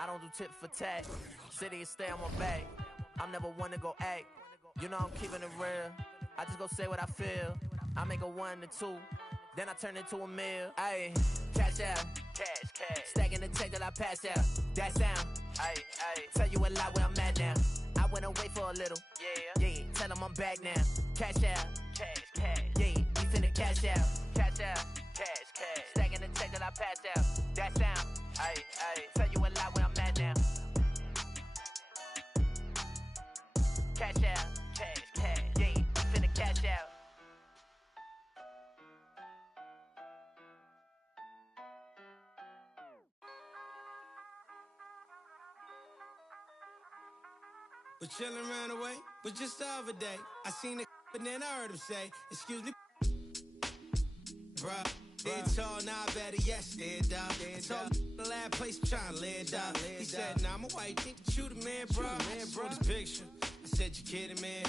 I don't do tit for tat. City stay on my back. I'm never one to go act. You know I'm keeping it real. I just go say what I feel. I make a 1 to 2, then I turn into a meal. Ayy, cash out, cash. Stacking the check that I pass out. That sound, ayy. Tell you a lot where I'm at now. I went away for a little, yeah. Tell them I'm back now. Cash out, cash. Yeah, we finna cash out, cash. Stacking the check that I pass out. That sound, ayy. Tell you a lot where I'm at now. Cash out, cash. Yeah, we finna cash out. We're chilling around the way, but just the other day, I seen a but then I heard him say, excuse me, bruh. It's all now better, yes, dead dog. It's all the last place I'm trying to lay dog. He said, nah, I'm a white, think that you the man, bro. Bro, this picture. I said, you kidding, man?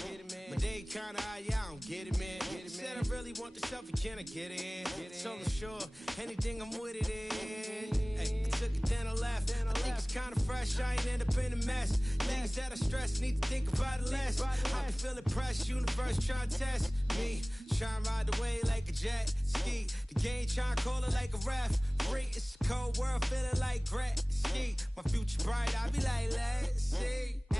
But they kinda high, yeah, I don't get it, man. Said I really want the selfie, can I get it in? So I'm sure, anything I'm with it in. Hey, I took it, then I left. I think it's kinda fresh, I ain't end up in a mess. Things that I stress, need to think about it less. I be feeling pressed, universe trying to test me. Trying to ride the wave like a jet ski. The game trying to call it like a ref. Free, it's a cold world, feeling like Gretzky. My future bright, I be like, let's see. Ow.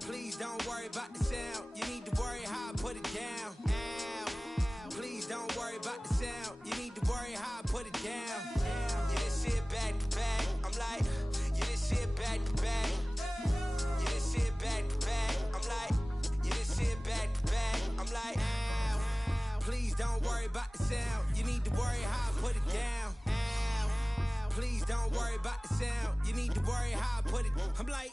Please don't worry about the sound. You need to worry how I put it down. Ow. Please don't worry about the sound. You need to worry how I put it down. You didn't see it back to back. I'm like, you didn't see it back to back. You didn't see it back to back. I'm like, you didn't see it back to back. I'm like, ow. Please don't worry about the sound. You need to worry how I put it down. Ow. Please don't worry about the sound. You need to worry how I put it. I'm like.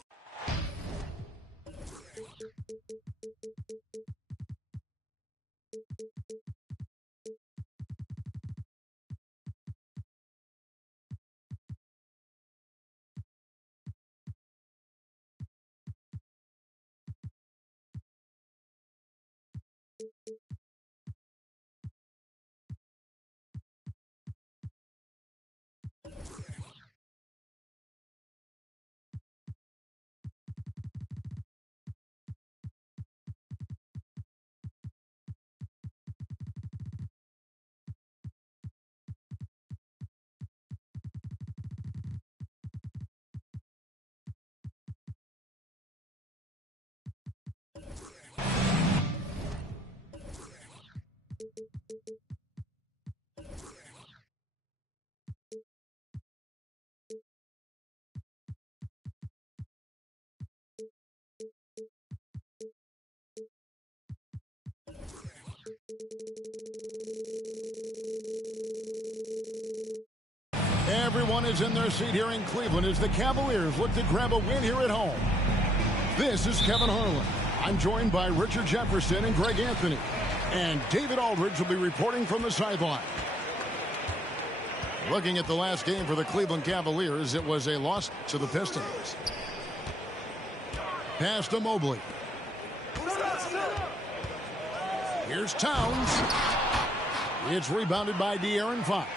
Everyone is in their seat here in Cleveland as the Cavaliers look to grab a win here at home. This is Kevin Harlan. I'm joined by Richard Jefferson and Greg Anthony. And David Aldridge will be reporting from the sideline. Looking at the last game for the Cleveland Cavaliers, it was a loss to the Pistons. Pass to Mobley. Here's Towns. It's rebounded by De'Aaron Fox.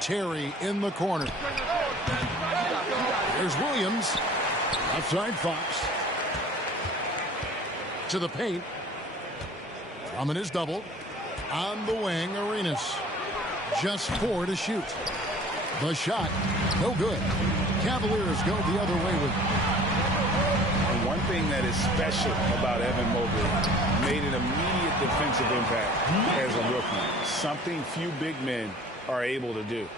Terry in the corner. There's Williams. Outside Fox. To the paint. Drummond is doubled. On the wing, Arenas. Just 4 to shoot. The shot, no good. Cavaliers go the other way with it. And one thing that is special about Evan Mobley, made an immediate defensive impact as a rookie. Something few big men are able to do.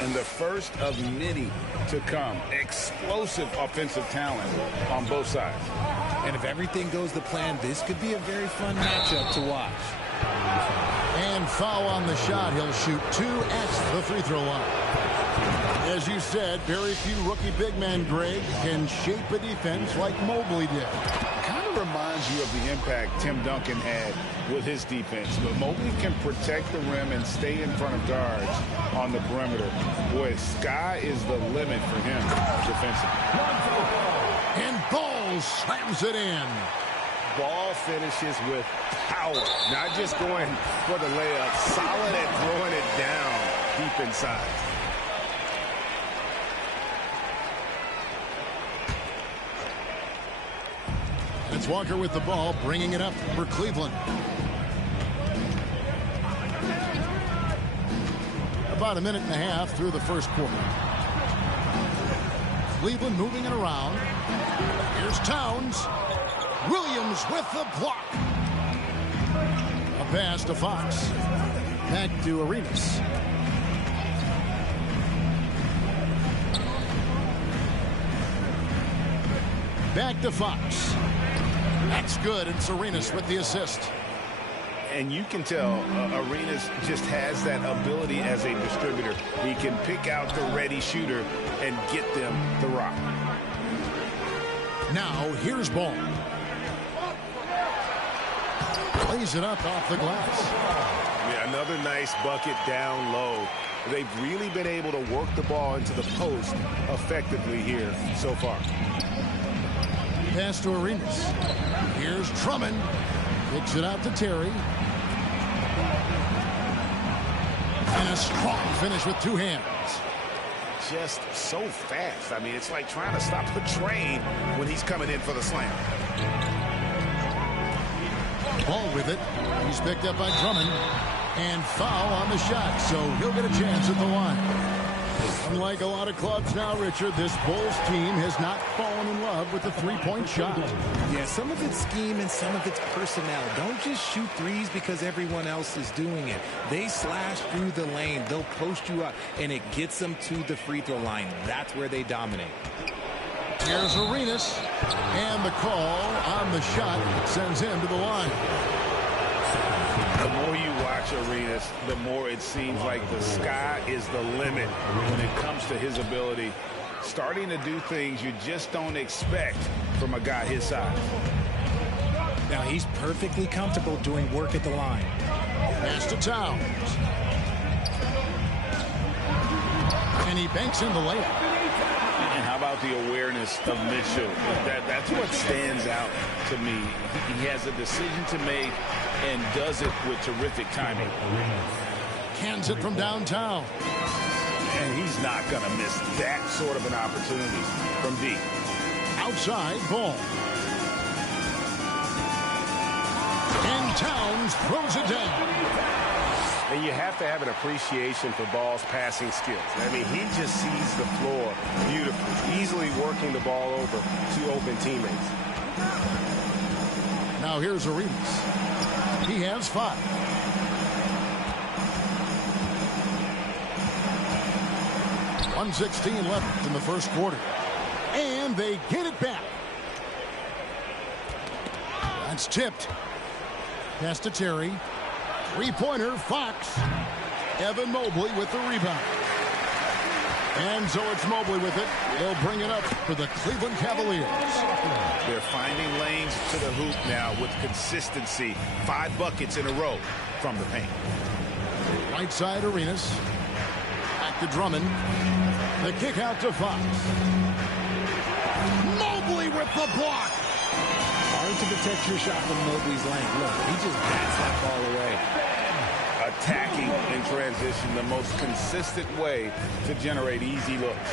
And the first of many to come. Explosive offensive talent on both sides. And if everything goes to plan, this could be a very fun matchup to watch. And foul on the shot. He'll shoot 2 at the free throw line. As you said, very few rookie big men, Greg, can shape a defense like Mobley did. Kind of reminds you of the impact Tim Duncan had with his defense. But Mobley can protect the rim and stay in front of guards on the perimeter. Boy, sky is the limit for him defensively. And Ball slams it in. ball finishes with power. Not just going for the layup, solid at throwing it down deep inside. It's Walker with the ball, bringing it up for Cleveland. About a minute and a half through the first quarter. Cleveland moving it around. Here's Towns. Williams with the block. A pass to Fox. Back to Arenas. Back to Fox. That's good, and Arenas with the assist. And you can tell Arenas just has that ability as a distributor. He can pick out the ready shooter and get them the rock. Now, here's Ball. Plays it up off the glass. Yeah, another nice bucket down low. They've really been able to work the ball into the post effectively here so far. Pass to Arenas. Here's Drummond. Kicks it out to Terry. And a strong finish with two hands. Just so fast. I mean, it's like trying to stop the train when he's coming in for the slam. Ball with it. He's picked up by Drummond. And foul on the shot, so he'll get a chance at the line. Unlike a lot of clubs now, Richard, this Bulls team has not fallen in love with the three-point shot. Yeah, some of it's scheme and some of it's personnel. Don't just shoot threes because everyone else is doing it. They slash through the lane. They'll post you up, and it gets them to the free throw line. That's where they dominate. Here's Arenas, and the call on the shot sends him to the line. The more you watch Arenas, the more it seems like the sky is the limit when it comes to his ability. Starting to do things you just don't expect from a guy his size. Now he's perfectly comfortable doing work at the line. Pass to Towns. And he banks in the layup. And how about the awareness of Mitchell? That's what stands out to me. He has a decision to make and does it with terrific timing. Cans it from downtown. And he's not going to miss that sort of an opportunity from deep. Outside Ball. And Towns throws it down. And you have to have an appreciation for Ball's passing skills. I mean, he just sees the floor beautifully, easily working the ball over to open teammates. Now here's Arenas. He has 5. .116 left in the first quarter. And they get it back. That's tipped. Pass to Terry. Three-pointer, Fox. Evan Mobley with the rebound. And so it's Mobley with it. They'll bring it up for the Cleveland Cavaliers. They're finding lanes to the hoop now with consistency. 5 buckets in a row from the paint. Right side Arenas. Back to Drummond. The kick out to Fox. Mobley with the block. Hard to protect your shot from Mobley's length. Look, he just bats that ball away. Attacking in transition, the most consistent way to generate easy looks.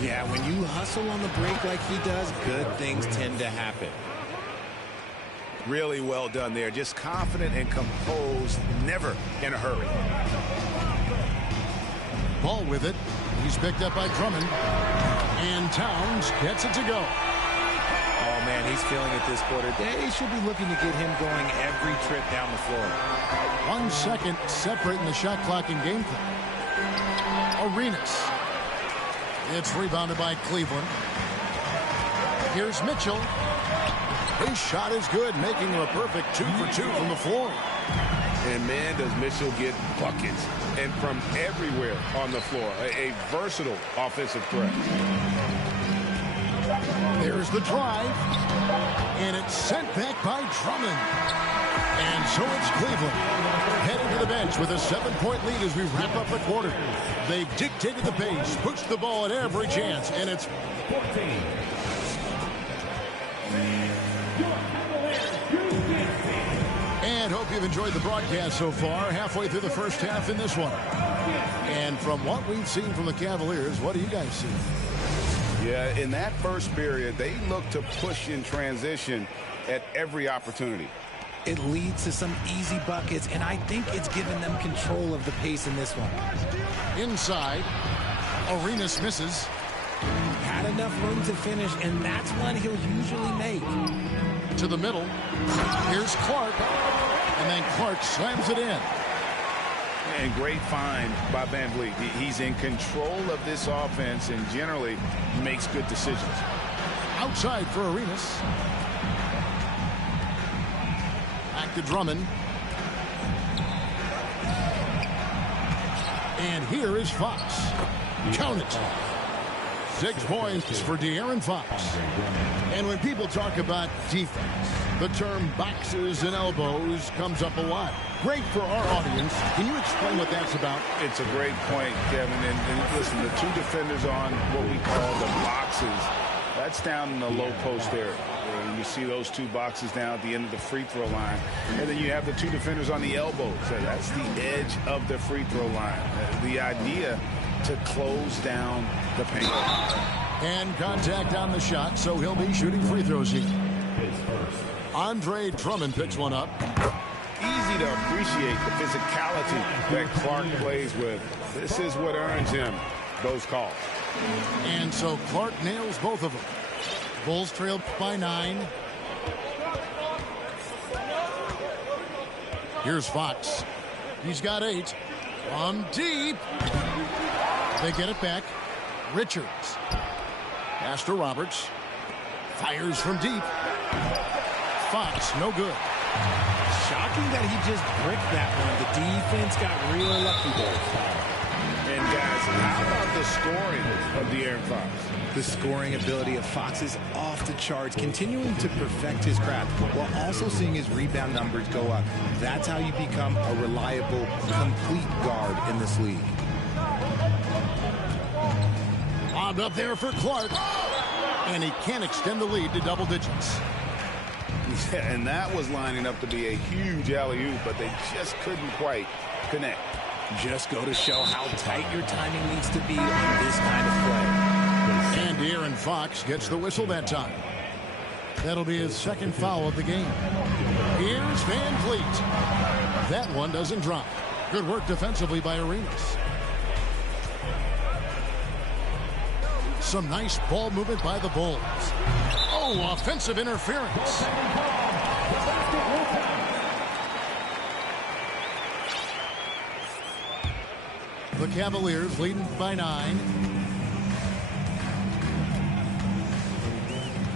Yeah, when you hustle on the break like he does, good things tend to happen. Really well done there. Just confident and composed, never in a hurry. Ball with it. He's picked up by Drummond. And Towns gets it to go. Oh, man, he's feeling it this quarter. They should be looking to get him going every trip down the floor. 1 second separating the shot clock and game clock. Arenas. It's rebounded by Cleveland. Here's Mitchell. His shot is good, making him a perfect 2 for 2 from the floor. And man, does Mitchell get buckets. And from everywhere on the floor. A versatile offensive threat. There's the drive. And it's sent back by Drummond. And so it's Cleveland heading to the bench with a 7-point lead as we wrap up the quarter. They've dictated the pace, pushed the ball at every chance, and it's you've enjoyed the broadcast so far. Halfway through the first half in this one. And from what we've seen from the Cavaliers, what do you guys see? Yeah, in that first period, they look to push in transition at every opportunity. It leads to some easy buckets, and I think it's given them control of the pace in this one. Inside, Arenas misses. Had enough room to finish, and that's one he'll usually make. To the middle. Here's Clark. And then Clark slams it in. And great find by Van Vliet. He's in control of this offense and generally makes good decisions. Outside for Arenas. Back to Drummond. And here is Fox. Count it. 6 points for De'Aaron Fox. And when people talk about defense, the term boxes and elbows comes up a lot. Great for our audience. Can you explain what that's about? It's a great point, Kevin. And listen, the 2 defenders on what we call the boxes, that's down in the low post area. And you see those 2 boxes down at the end of the free throw line. And then you have the 2 defenders on the elbows. So that's the edge of the free throw line. The idea to close down the paint. And contact on the shot, so he'll be shooting free throws here. Andre Drummond picks one up. Easy to appreciate the physicality that Clark plays with. This is what earns him those calls. And so Clark nails both of them. Bulls trail by 9. Here's Fox. He's got 8. From deep. They get it back. Richards. Pass to Roberts. Fires from deep. Fox, no good. Shocking that he just bricked that one. The defense got real lucky there. And guys, how about the scoring of De'Aaron Fox? The scoring ability of Fox is off the charts, continuing to perfect his craft while also seeing his rebound numbers go up. That's how you become a reliable, complete guard in this league. Lobbed up there for Clark. And he can't extend the lead to double digits. Yeah, and that was lining up to be a huge alley-oop, but they just couldn't quite connect. Just go to show how tight your timing needs to be on this kind of play. And De'Aaron Fox gets the whistle that time. That'll be his 2nd foul of the game. Here's Van Vliet. That one doesn't drop. Good work defensively by Arenas. Some nice ball movement by the Bulls. Oh, offensive interference. The Cavaliers leading by 9.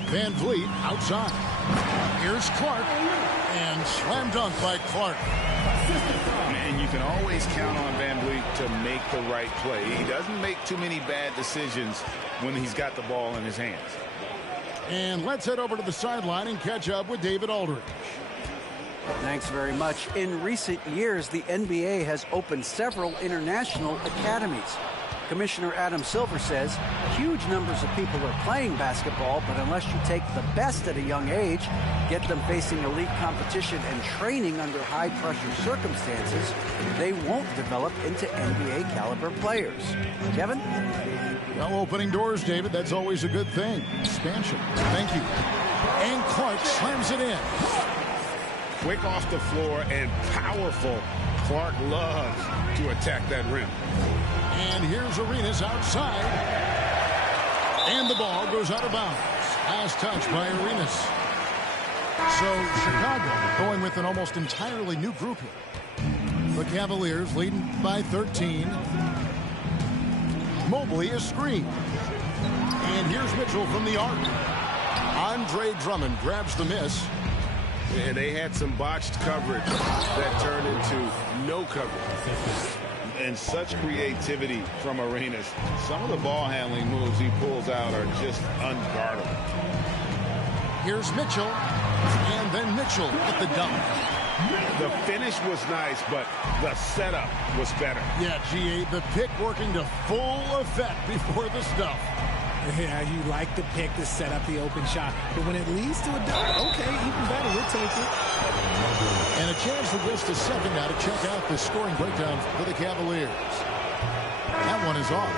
Van Vliet outside. Here's Clark. And slam dunk by Clark. And you can always count on Van Vliet to make the right play. He doesn't make too many bad decisions when he's got the ball in his hands. And let's head over to the sideline and catch up with David Aldridge. Thanks very much. In recent years, the NBA has opened several international academies. Commissioner Adam Silver says huge numbers of people are playing basketball, but unless you take the best at a young age, get them facing elite competition and training under high-pressure circumstances, they won't develop into NBA-caliber players. Kevin? Well, opening doors, David, that's always a good thing. Expansion. Thank you. And Clark slams it in. Quick off the floor and powerful. Clark loves to attack that rim. And here's Arenas outside. And the ball goes out of bounds. Last touch by Arenas. So Chicago going with an almost entirely new group here. The Cavaliers leading by 13. Mobley is screened. And here's Mitchell from the arc. Andre Drummond grabs the miss. And they had some botched coverage that turned into no coverage. And such creativity from Arenas. Some of the ball handling moves he pulls out are just unguardable. Here's Mitchell. And then Mitchell with the dunk. The finish was nice, but the setup was better. Yeah, G.A., the pick working to full effect before the stuff. Yeah, you like the pick to set up the open shot. But when it leads to a dunk, okay, even better, we'll take it. And a chance pause for just a second now to check out the scoring breakdown for the Cavaliers. That one is off.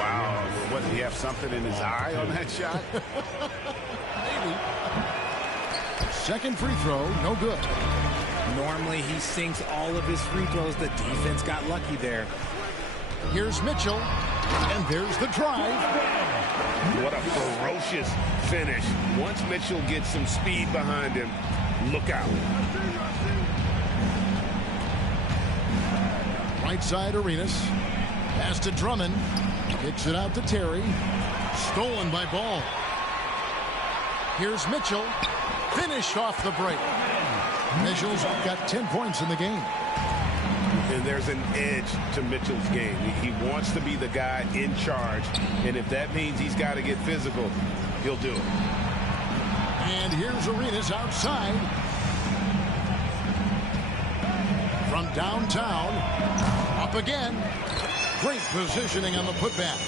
Wow. What, did he have something in his eye on that shot? Maybe. Second free throw, no good. Normally he sinks all of his free throws. The defense got lucky there. Here's Mitchell, and there's the drive. What a ferocious finish. Once Mitchell gets some speed behind him, look out. Right side, Arenas. Pass to Drummond. Kicks it out to Terry. Stolen by Ball. Here's Mitchell. Finished off the break. Mitchell's got 10 points in the game. And there's an edge to Mitchell's game. He wants to be the guy in charge. And if that means he's got to get physical, he'll do it. And here's Arenas outside. From downtown. Up again. Great positioning on the putback.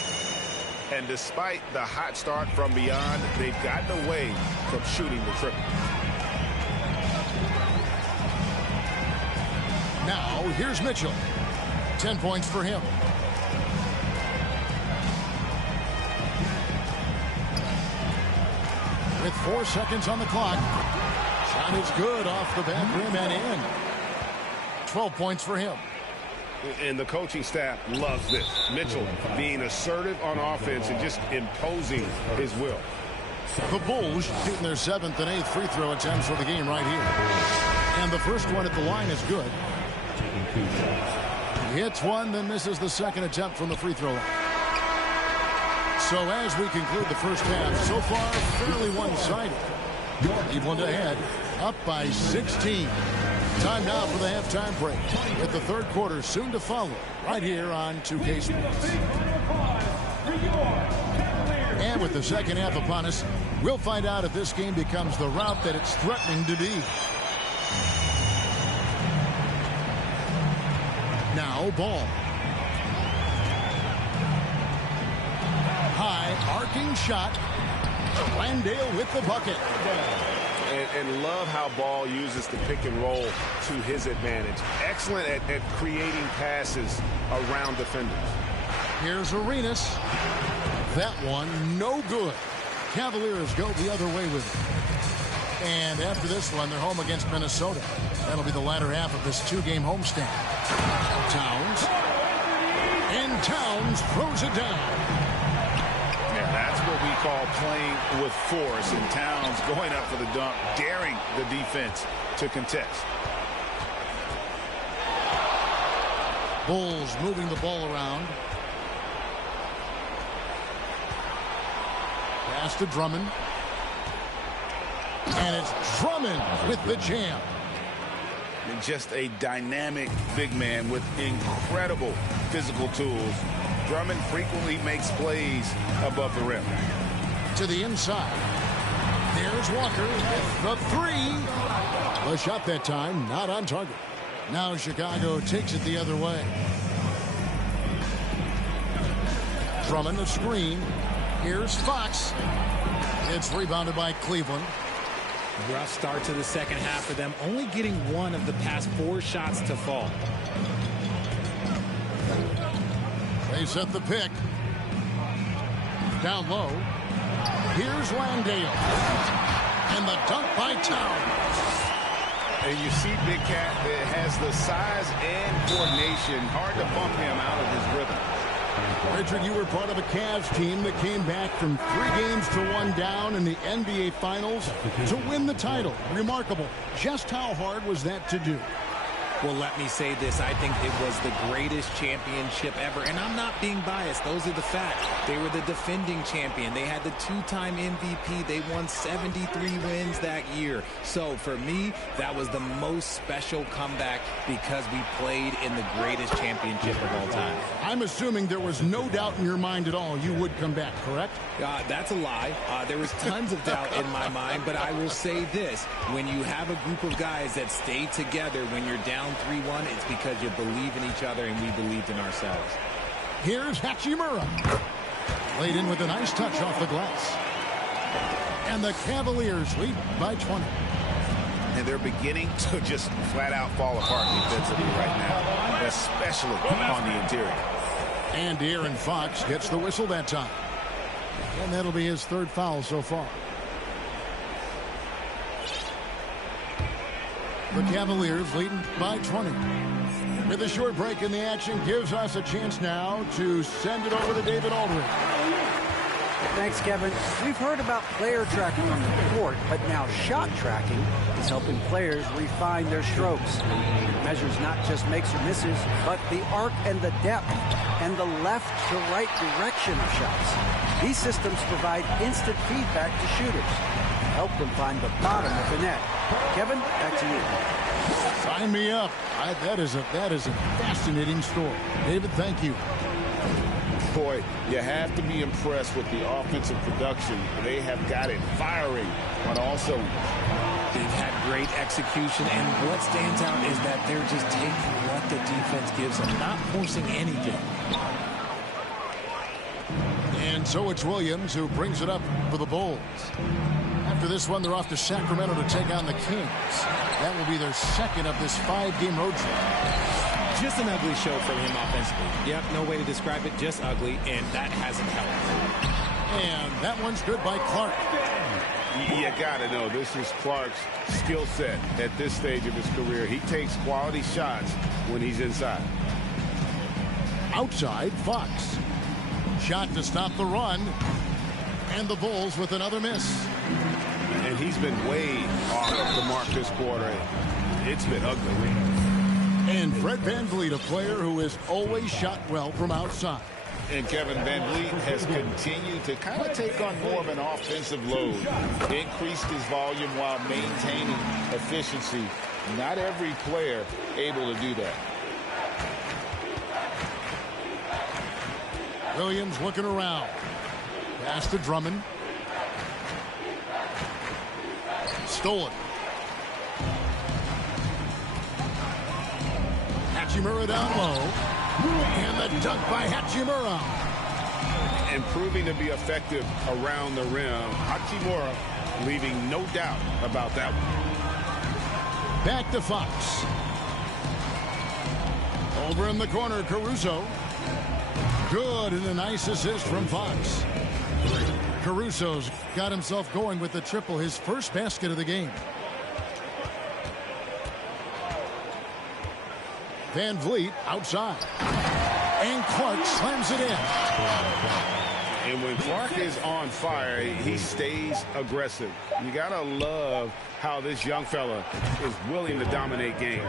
And despite the hot start from beyond, they've gotten away from shooting the triple. Now, here's Mitchell. 10 points for him. With 4 seconds on the clock. Shot is good off the back rim and in. 12 points for him. And the coaching staff loves this. Mitchell being assertive on offense and just imposing his will. The Bulls shooting their 7th and 8th free throw attempts for the game right here. And the first one at the line is good. He hits one, then misses the second attempt from the free throw line. So as we conclude the first half, so far fairly one-sided. Cleveland ahead, up by 16. Time now for the halftime break, with the third quarter soon to follow, right here on 2K Sports. And with the second half upon us, we'll find out if this game becomes the route that it's threatening to be. Now, Ball. High, arcing shot. Landale with the bucket. And love how Ball uses the pick and roll to his advantage. Excellent at creating passes around defenders. Here's Arenas. That one, no good. Cavaliers go the other way with it. And after this one, they're home against Minnesota. That'll be the latter half of this two-game homestand. Towns. And Towns throws it down. And that's what we call playing with force. And Towns going up for the dunk, daring the defense to contest. Bulls moving the ball around. Pass to Drummond. And it's Drummond with the jam. And just a dynamic big man with incredible physical tools. Drummond frequently makes plays above the rim. To the inside. There's Walker with the three. The shot that time, not on target. Now Chicago takes it the other way. Drummond a screen. Here's Fox. It's rebounded by Cleveland. Rough start to the second half for them, only getting one of the past 4 shots to fall. They set the pick. Down low. Here's Landale. And the dunk by Towns. And you see Big Cat that has the size and coordination. Hard to bump him out of his rhythm. Richard, you were part of a Cavs team that came back from 3 games to 1 down in the NBA Finals to win the title. Remarkable. Just how hard was that to do? Well, let me say this. I think it was the greatest championship ever. And I'm not being biased. Those are the facts. They were the defending champion. They had the 2-time MVP. They won 73 wins that year. So for me, that was the most special comeback because we played in the greatest championship of all time. I'm assuming there was no doubt in your mind at all you would come back, correct? That's a lie. There was tons of doubt in my mind, but I will say this. When you have a group of guys that stay together when you're down 3-1, it's because you believe in each other and we believed in ourselves. Here's Hachimura. Laid in with a nice touch off the glass. And the Cavaliers lead by 20. and they're beginning to just flat out fall apart defensively right now, especially on the interior. And De'Aaron Fox gets the whistle that time. And that'll be his third foul so far. The Cavaliers leading by 20. With a short break in the action, gives us a chance now to send it over to David Aldridge. Thanks, Kevin. We've heard about player tracking on the court, but now shot tracking is helping players refine their strokes. It measures not just makes or misses, but the arc and the depth and the left to right direction of shots. These systems provide instant feedback to shooters, help them find the bottom of the net. Kevin, back to you. Sign me up. That is a fascinating story. David, thank you. Boy, you have to be impressed with the offensive production. They have got it firing on all cylinders. They've had great execution, and what stands out is that they're just taking what the defense gives them, not forcing anything. And so it's Williams who brings it up for the Bulls. After this one, they're off to Sacramento to take on the Kings. That will be their second of this 5-game road trip. Just an ugly show from him offensively. Yep, no way to describe it, just ugly, and that hasn't helped. And that one's good by Clark. You got to know, this is Clark's skill set at this stage of his career. He takes quality shots when he's inside. Outside, Fox. Shot to stop the run. And the Bulls with another miss. And he's been way off the mark this quarter. It's been ugly. And Fred VanVleet, a player who has always shot well from outside. And Kevin VanVleet has continued to kind of take on more of an offensive load. Increased his volume while maintaining efficiency. Not every player able to do that. Williams looking around. Pass to Drummond. Stolen. Hachimura down low. And the dunk by Hachimura. And proving to be effective around the rim. Hachimura leaving no doubt about that one. Back to Fox. Over in the corner, Caruso. Good, and a nice assist from Fox. Caruso's got himself going with the triple, his first basket of the game. VanVleet outside. And Clark slams it in. And when Clark is on fire, he stays aggressive. You got to love how this young fella is willing to dominate games.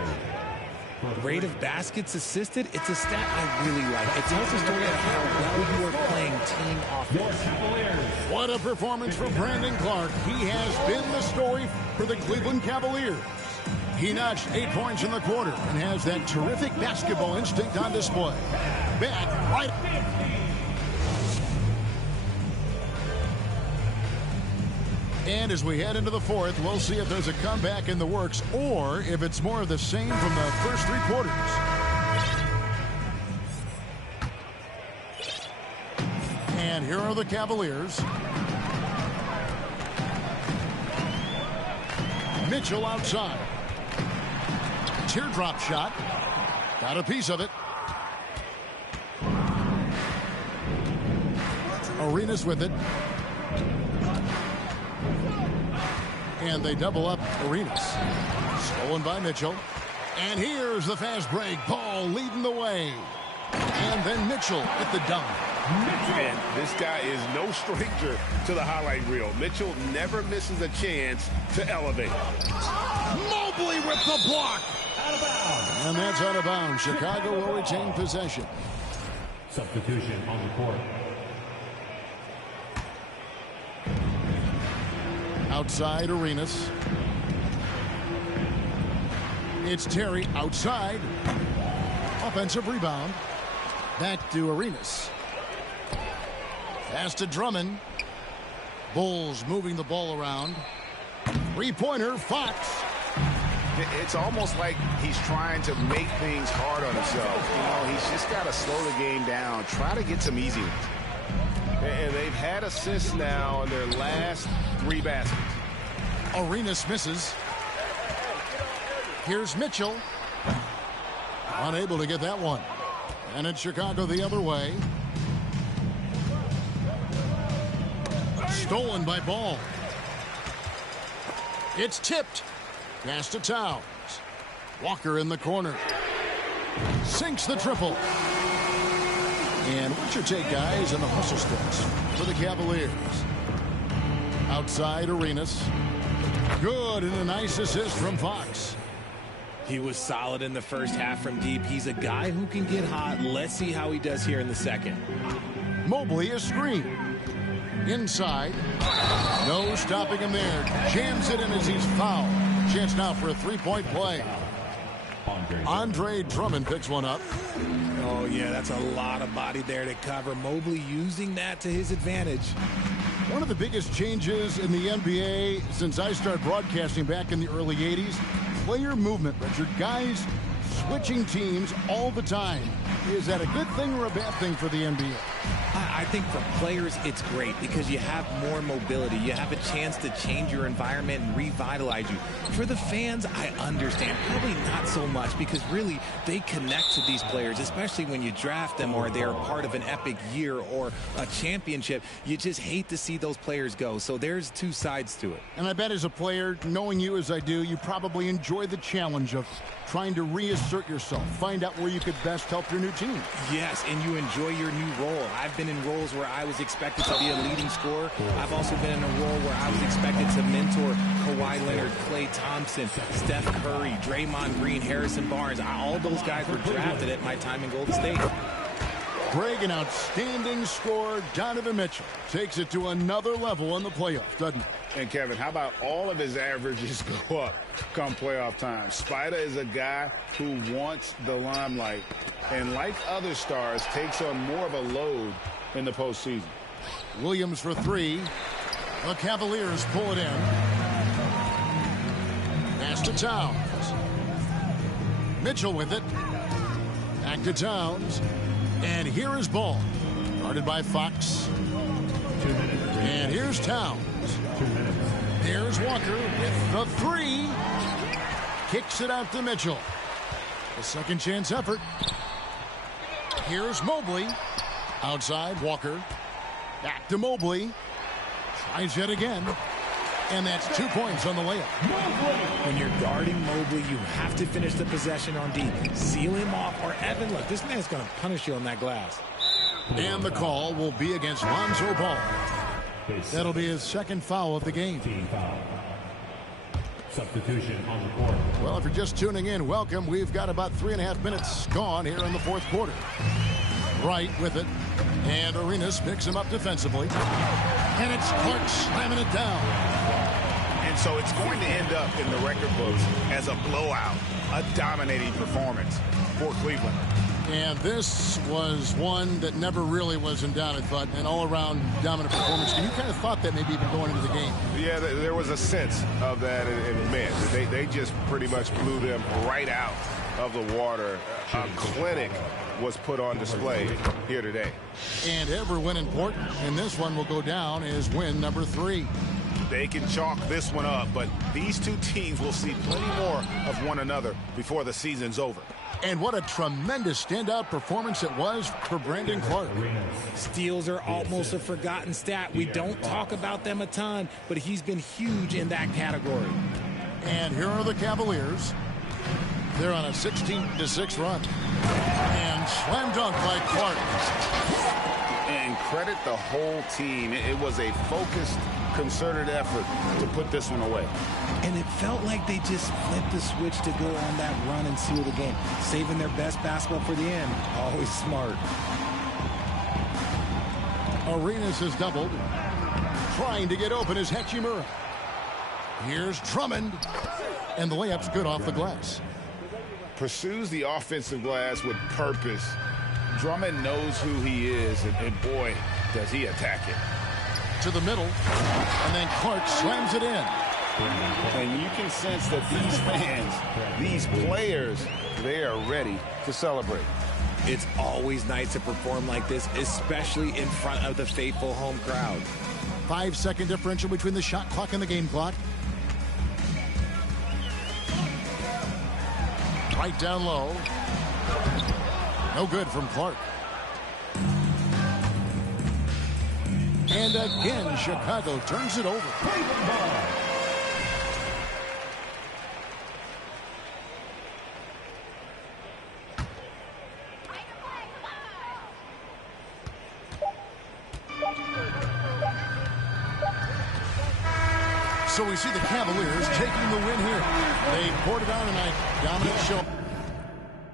Rate of baskets assisted, it's a stat I really like. It tells a story of how well you are playing team offense. What a performance from Brandon Clark. He has been the story for the Cleveland Cavaliers. He notched 8 points in the quarter and has that terrific basketball instinct on display. Back right. And as we head into the fourth, we'll see if there's a comeback in the works or if it's more of the same from the first 3 quarters. And here are the Cavaliers. Mitchell outside. Teardrop shot. Got a piece of it. Arenas with it. And they double up Arenas. Stolen by Mitchell. And here's the fast break. Paul leading the way. And then Mitchell with the dunk. And this guy is no stranger to the highlight reel. Mitchell never misses a chance to elevate. Mobley with the block. Out of bounds. And that's out of bounds. Chicago will retain possession. Substitution on the court. Outside Arenas. It's Terry outside. Offensive rebound. Back to Arenas. Pass to Drummond. Bulls moving the ball around. 3-pointer, Fox. It's almost like he's trying to make things hard on himself. You know, he's just got to slow the game down. Try to get some easy ones. And they've had assists now in their last 3 baskets. Arenas misses. Here's Mitchell. Unable to get that one. And it's Chicago the other way. Stolen by Ball. It's tipped. Pass to Towns. Walker in the corner. Sinks the triple. And what's your take, guys, in the hustle sticks for the Cavaliers? Outside Arenas. Good, and a nice assist from Fox. He was solid in the first half from deep. He's a guy who can get hot. Let's see how he does here in the second. Mobley is screen. Inside. No stopping him there. Jams it in as he's fouled. Chance now for a three-point play. Andre Drummond picks one up. Oh, yeah, that's a lot of body there to cover. Mobley using that to his advantage. One of the biggest changes in the NBA since I started broadcasting back in the early 80s, player movement, Richard. Guys switching teams all the time. Is that a good thing or a bad thing for the NBA? I think for players, it's great because you have more mobility. You have a chance to change your environment and revitalize you. For the fans, I understand. Probably not so much because really they connect to these players, especially when you draft them or they're part of an epic year or a championship. You just hate to see those players go. So there's two sides to it. And I bet as a player, knowing you as I do, you probably enjoy the challenge of trying to reassert yourself, find out where you could best help your new team. Yes, and you enjoy your new role. I've been in roles where I was expected to be a leading scorer. I've also been in a role where I was expected to mentor Kawhi Leonard, Klay Thompson, Steph Curry, Draymond Green, Harrison Barnes. All those guys were drafted at my time in Golden State. Greg, an outstanding scorer. Donovan Mitchell takes it to another level in the playoffs, doesn't he? And Kevin, how about all of his averages go up come playoff time? Spider is a guy who wants the limelight and, like other stars, takes on more of a load in the postseason. Williams for three. The Cavaliers pull it in. Pass to Towns. Mitchell with it. Back to Towns. And here is Ball. Guarded by Fox. 2 minutes. And here's Towns. 2 minutes. There's Walker with the three. Kicks it out to Mitchell. A second chance effort. Here's Mobley. Outside, Walker. Back to Mobley. Tries yet again. And that's 2 points on the layup. When you're guarding Mobley, you have to finish the possession on deep. Seal him off, or Evan, look, this man's going to punish you on that glass. And the call will be against Lonzo Ball. That'll be his second foul of the game. Team foul. Substitution on the court. Well, if you're just tuning in, welcome. We've got about 3.5 minutes gone here in the fourth quarter. Right with it. And Arenas picks him up defensively. And it's Clark slamming it down. And so it's going to end up in the record books as a blowout, a dominating performance for Cleveland. And this was one that never really was in doubt, I thought, an all-around dominant performance. And you kind of thought that maybe even going into the game. Yeah, there was a sense of that in men. They just pretty much blew them right out of the water. A clinic was put on display here today. And every win important, and this one will go down as win number 3. They can chalk this one up, but these two teams will see plenty more of one another before the season's over. And what a tremendous standout performance it was for Brandon Clark. Steals are almost a forgotten stat. We don't talk about them a ton, but he's been huge in that category. And here are the Cavaliers. They're on a 16-6 run. And slam dunk by Clark. And credit the whole team. It was a focused, concerted effort to put this one away. And it felt like they just flipped the switch to go on that run and seal the game. Saving their best basketball for the end. Always smart. Arenas is doubled. Trying to get open is Hachimura. Here's Drummond. And the layup's good off the glass. Pursues the offensive glass with purpose. Drummond knows who he is, and boy, does he attack it. To the middle, and then Clark slams it in. And you can sense that these fans, these players, they are ready to celebrate. It's always nice to perform like this, especially in front of the faithful home crowd. 5-second differential between the shot clock and the game clock. right down low. No good from Clark. And again, Chicago turns it over. So we see the Cavaliers taking the win here. They poured it on tonight. Dominant show.